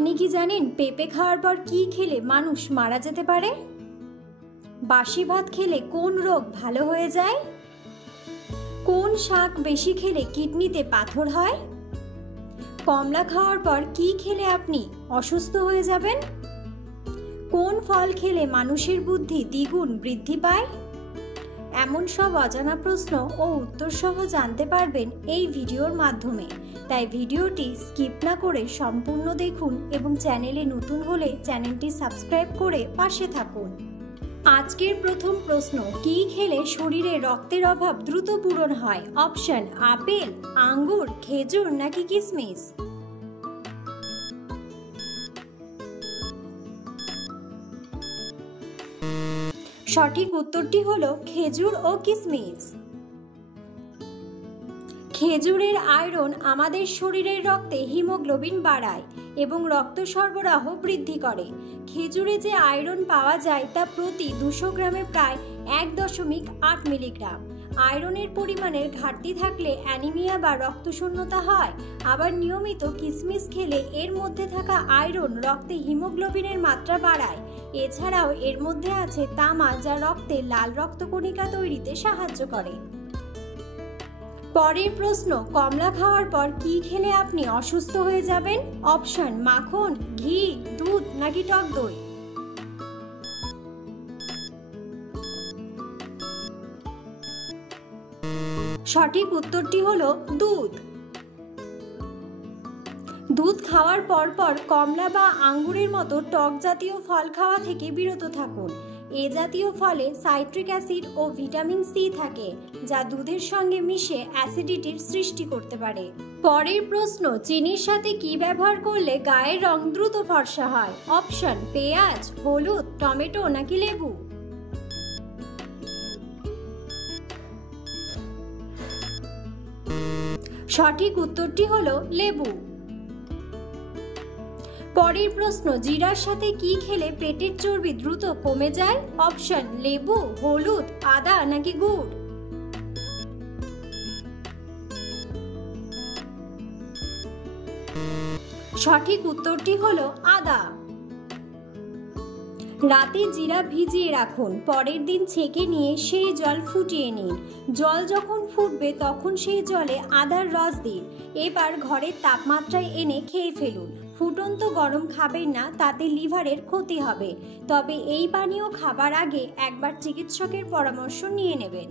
আপনি কি জানেন পেঁপে খাওয়ার পর কি খেলে মানুষ মারা যেতে পারে? বাসি ভাত খেলে কোন রোগ ভালো হয়ে যায়? কোন শাক বেশি খেলে কিডনিতে পাথর হয়? কমলা খাওয়ার পর কি খেলে আপনি অসুস্থ হয়ে যাবেন? কোন ফল খেলে মানুষের বুদ্ধি দ্বিগুণ বৃদ্ধি পায়? এমন সব অজানা প্রশ্ন ও উত্তর সহ জানতে পারবেন এই ভিডিওর মাধ্যমে। তাই ভিডিওটি স্কিপ না করে সম্পূর্ণ দেখুন এবং চ্যানেলে নতুন হলে চ্যানেলটি সাবস্ক্রাইব করে পাশে থাকুন। আজকের প্রথম প্রশ্ন, কি খেলে শরীরে রক্তের অভাব দ্রুত পূরণ হয়? অপশন: আপেল, আঙ্গুর, খেজুর নাকি কিশমিশ? সঠিক উত্তরটি হলো খেজুর ও কিশমিশ। খেজুরের আয়রন আমাদের শরীরের রক্তে হিমোগ্লোবিন বাড়ায় এবং রক্ত সরবরাহ বৃদ্ধি করে। খেজুরে যে আয়রন পাওয়া যায় তা প্রতি 200 গ্রামে প্রায় 1.8 মিলিগ্রাম। আয়রনের পরিমাণের ঘাটতি থাকলে অ্যানিমিয়া বা রক্তশূন্যতা হয়। আবার নিয়মিত কিশমিশ খেলে এর মধ্যে থাকা আয়রন রক্তে হিমোগ্লোবিনের মাত্রা বাড়ায়। এছাড়াও এর মধ্যে আছে তামা, যা রক্তে লাল রক্তকণিকা তৈরিতে সাহায্য করে। পরের প্রশ্ন, কমলা খাওয়ার পর কি খেলে আপনি অসুস্থ হয়ে যাবেন? অপশন: মাখন, ঘি, দুধ নাকি টক দই? সঠিক উত্তরটি হলো দুধ। দুধ খাওয়ার পর কমলা বা আঙ্গুরের মতো টক জাতীয় ফল খাওয়া থেকে বিরত থাকুন। এ জাতীয় ফলে সাইট্রিক অ্যাসিড ও ভিটামিন সি থাকে, যা দুধের সঙ্গে মিশে অ্যাসিডিটির সৃষ্টি করতে পারে। পরের প্রশ্ন, চিনির সাথে কি ব্যবহার করলে গায়ের রং দ্রুত ফর্সা হয়? অপশন: পেঁয়াজ, হলুদ, টমেটো নাকি লেবু? সঠিক উত্তরটি হলো লেবু। পরের প্রশ্ন, জিরার সাথে কি খেলে পেটের চর্বি দ্রুত কমে যায়? অপশন: লেবু, হলুদ, আদা নাকি গুড়? সঠিক উত্তরটি হলো আদা। রাতে জিরা ভিজিয়ে রাখুন, পরের দিন ছেঁকে নিয়ে সেই জল ফুটিয়ে নিন। জল যখন ফুটবে তখন সেই জলে আদার রস দিন। এবার ঘরের তাপমাত্রায় এনে খেয়ে ফেলুন। ফুটন্ত গরম খাবেন না, তাতে লিভারের ক্ষতি হবে। তবে এই পানীয় খাবার আগে একবার চিকিৎসকের পরামর্শ নিয়ে নেবেন।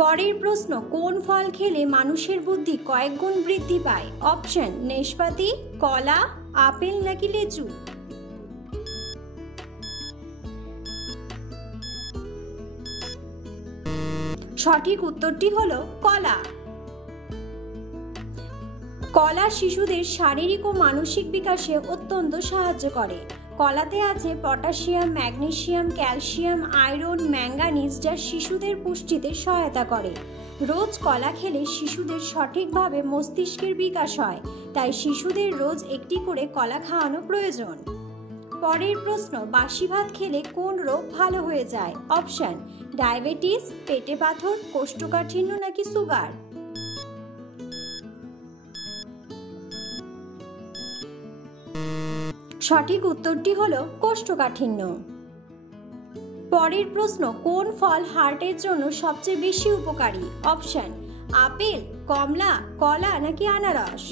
পরের প্রশ্ন, কোন ফল খেলে মানুষের বুদ্ধি কয়েক গুণ বৃদ্ধি পায়? অপশন: নাশপাতি, কলা, আপেল নাকি লিচু? সঠিক উত্তরটি হলো কলা। কলা শিশুদের শারীরিক ও মানসিক বিকাশে অত্যন্ত সাহায্য করে। কলাতে আছে potassium, magnesium, calcium, iron, manganese, যা শিশুদের পুষ্টিতে সহায়তা করে। রোজ কলা খেলে শিশুদের সঠিকভাবে মস্তিষ্কের বিকাশ হয়, তাই শিশুদের রোজ একটি করে কলা খাওয়ানো প্রয়োজন। পরের প্রশ্ন, বাসি ভাত খেলে কোন রোগ ভালো হয়ে যায়? অপশন: ডায়াবেটিস, পেটে পাথর, কোষ্ঠকাঠিন্য নাকি সুগার? সঠিক উত্তরটি হলো কোষ্ঠকাঠিন্য। পরের প্রশ্ন, কোন ফল হার্টের জন্য সবচেয়ে বেশি উপকারী? অপশন: আপেল, কমলা, কলা নাকি আনারস?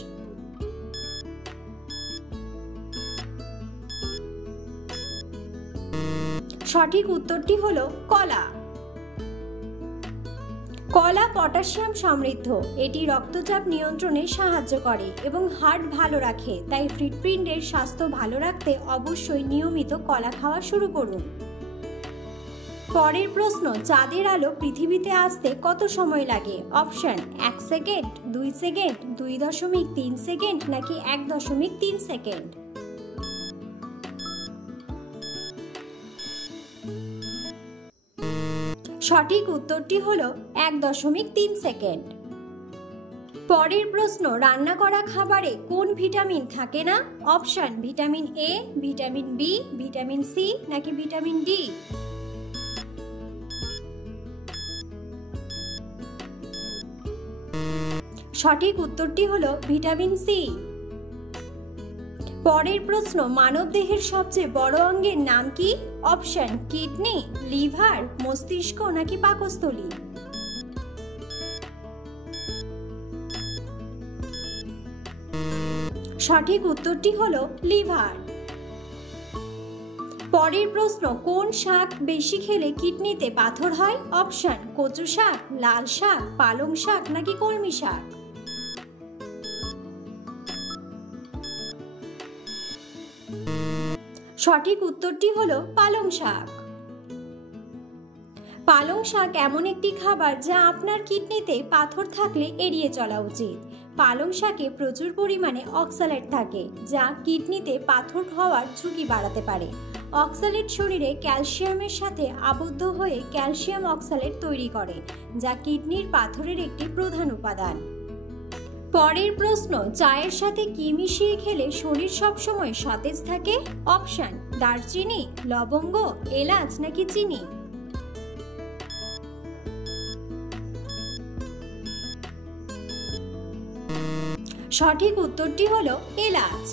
সঠিক উত্তরটি হলো কলা। কলা পটাশিয়াম সমৃদ্ধ। এটি রক্তচাপ নিয়ন্ত্রণে সাহায্য করে এবং হার্ট ভালো রাখে। তাই হৃৎপিণ্ডের স্বাস্থ্য ভালো রাখতে অবশ্যই নিয়মিত কলা খাওয়া শুরু করুন। পরের প্রশ্ন, চাঁদের আলো পৃথিবীতে আসতে কত সময় লাগে? অপশন: 1 সেকেন্ড, 2 সেকেন্ড, 2.3 সেকেন্ড নাকি 1.3 সেকেন্ড? সঠিক উত্তরটি হলো 1.3 সেকেন্ড। পরের প্রশ্ন, রান্না করা খাবারে কোন ভিটামিন থাকে না? Option: vitamin A, vitamin B, vitamin C নাকি ভিটামিন ডি? সঠিক উত্তরটি হলো ভিটামিন সি। পরের প্রশ্ন, মানবদেহের সবচেয়ে বড় অঙ্গের নাম কি? অপশন কিডনি, লিভার, মস্তিষ্ক নাকি পাকস্থলী। সঠিক উত্তরটি হলো লিভার। পরের প্রশ্ন, কোন শাক বেশি খেলে কিডনিতে পাথর হয়? অপশন কচু শাক, লাল শাক, পালং শাক নাকি কলমি শাক। সঠিক উত্তরটি হলো পালং শাক। পালং শাক এমন একটি খাবার যা আপনার কিডনিতে পাথর থাকলে এড়িয়ে চলা উচিত। পালং শাকে প্রচুর পরিমাণে অক্সালেট থাকে, যা কিডনিতে পাথর হওয়ার ঝুঁকি বাড়াতে পারে। অক্সালেট শরীরে ক্যালসিয়ামের সাথে আবদ্ধ হয়ে ক্যালসিয়াম অক্সালেট তৈরি করে, যা কিডনির পাথরের একটি প্রধান উপাদান। পরের প্রশ্ন, চায়ের সাথে কি মিশিয়ে খেলে শরীর সবসময় সতেজ থাকে? অপশন দারচিনি, লবঙ্গ, এলাচ নাকি চিনি। সঠিক উত্তরটি হলো এলাচ।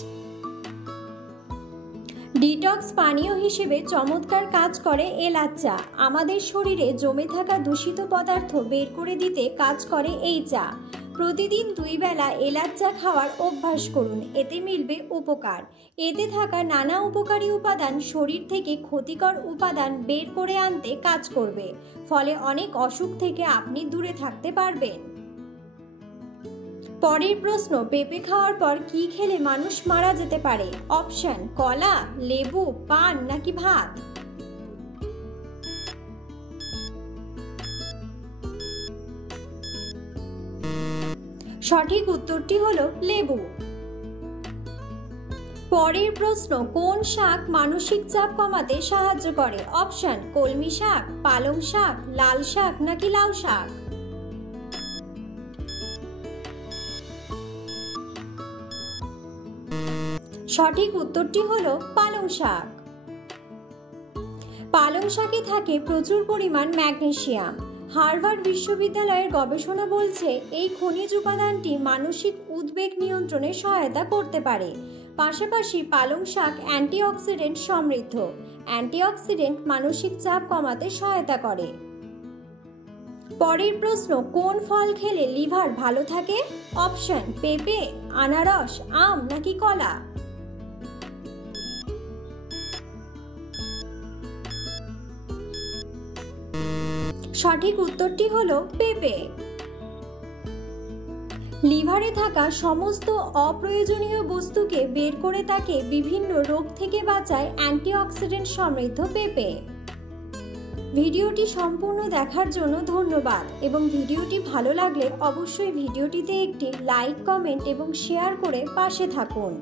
ডিটক্স পানীয় হিসেবে চমৎকার কাজ করে এলাচ চা। আমাদের শরীরে জমে থাকা দূষিত পদার্থ বের করে দিতে কাজ করে এই চা। প্রতিদিন 2 বেলা এলাচ চা খাওয়ার অভ্যাস করুন, এতে মিলবে উপকার। এতে থাকা নানা উপকারী উপাদান শরীর থেকে ক্ষতিকর উপাদান বের করে আনতে কাজ করবে, ফলে অনেক অসুখ থেকে আপনি দূরে থাকতে পারবেন। পরের প্রশ্ন, পেঁপে খাওয়ার পর কি খেলে মানুষ মারা যেতে পারে? অপশন কলা, লেবু, পান নাকি ভাত। সঠিক উত্তরটি হলো লেবু। পরের প্রশ্ন, কোন শাক মানসিক চাপ কমাতে সাহায্য করে? অপশন কলমি শাক, পালং শাক, লাল শাক নাকি লাউ শাক। সঠিক উত্তরটি হলো পালং শাক। পালং শাকে থাকে প্রচুর পরিমাণ ম্যাগনেসিয়াম। হার্ভার্ড বিশ্ববিদ্যালয়ের গবেষণা বলছে এই খনিজ উপাদানটি মানসিক উদ্বেগ নিয়ন্ত্রণে সহায়তা করতে পারে। পাশাপাশি পালং শাক অ্যান্টিঅক্সিডেন্ট সমৃদ্ধ। অ্যান্টিঅক্সিডেন্ট মানসিক চাপ কমাতে সহায়তা করে। পরের প্রশ্ন, কোন ফল খেলে লিভার ভালো থাকে? অপশন পেঁপে, আনারস, আম নাকি কলা। সঠিক উত্তরটি হলো পেঁপে। লিভারে থাকা সমস্ত অপ্রয়োজনীয় বস্তুকে বের করে তাকে বিভিন্ন রোগ থেকে বাঁচায় অ্যান্টিঅক্সিডেন্ট সমৃদ্ধ পেঁপে। ভিডিওটি সম্পূর্ণ দেখার জন্য ধন্যবাদ এবং ভিডিওটি ভালো লাগলে অবশ্যই ভিডিওটিতে একটি লাইক, কমেন্ট এবং শেয়ার করে পাশে থাকুন।